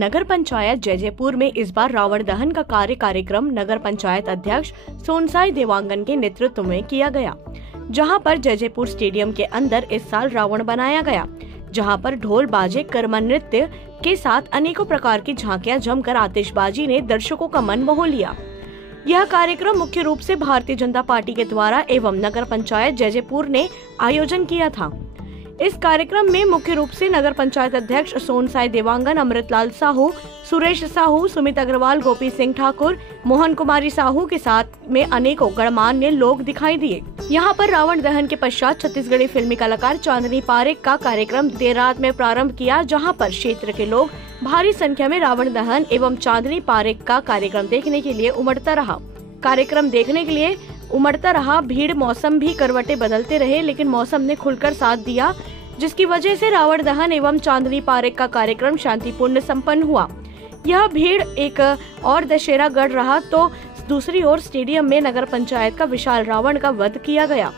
नगर पंचायत जयजयपुर में इस बार रावण दहन का कार्यक्रम नगर पंचायत अध्यक्ष सोनसाई देवांगन के नेतृत्व में किया गया, जहां पर जयजयपुर स्टेडियम के अंदर इस साल रावण बनाया गया, जहां पर ढोल बाजे कर्मा नृत्य के साथ अनेकों प्रकार की झांकियां जमकर आतिशबाजी ने दर्शकों का मन मोह लिया। यह कार्यक्रम मुख्य रूप से भारतीय जनता पार्टी के द्वारा एवं नगर पंचायत जयजयपुर ने आयोजन किया था। इस कार्यक्रम में मुख्य रूप से नगर पंचायत अध्यक्ष सोनसाई देवांगन, अमृतलाल साहू, सुरेश साहू, सुमित अग्रवाल, गोपी सिंह ठाकुर, मोहन कुमारी साहू के साथ में अनेकों गणमान्य लोग दिखाई दिए। यहाँ पर रावण दहन के पश्चात छत्तीसगढ़ी फिल्मी कलाकार चांदनी पारेख का कार्यक्रम देर रात में प्रारंभ किया, जहाँ पर क्षेत्र के लोग भारी संख्या में रावण दहन एवं चांदनी पारेख का कार्यक्रम देखने के लिए उमड़ता रहा। भीड़ मौसम भी करवटें बदलते रहे, लेकिन मौसम ने खुलकर साथ दिया, जिसकी वजह से रावण दहन एवं चांदनी पारेख का कार्यक्रम शांतिपूर्ण संपन्न हुआ। यह भीड़ एक और दशहरा गढ़ रहा तो दूसरी ओर स्टेडियम में नगर पंचायत का विशाल रावण का वध किया गया।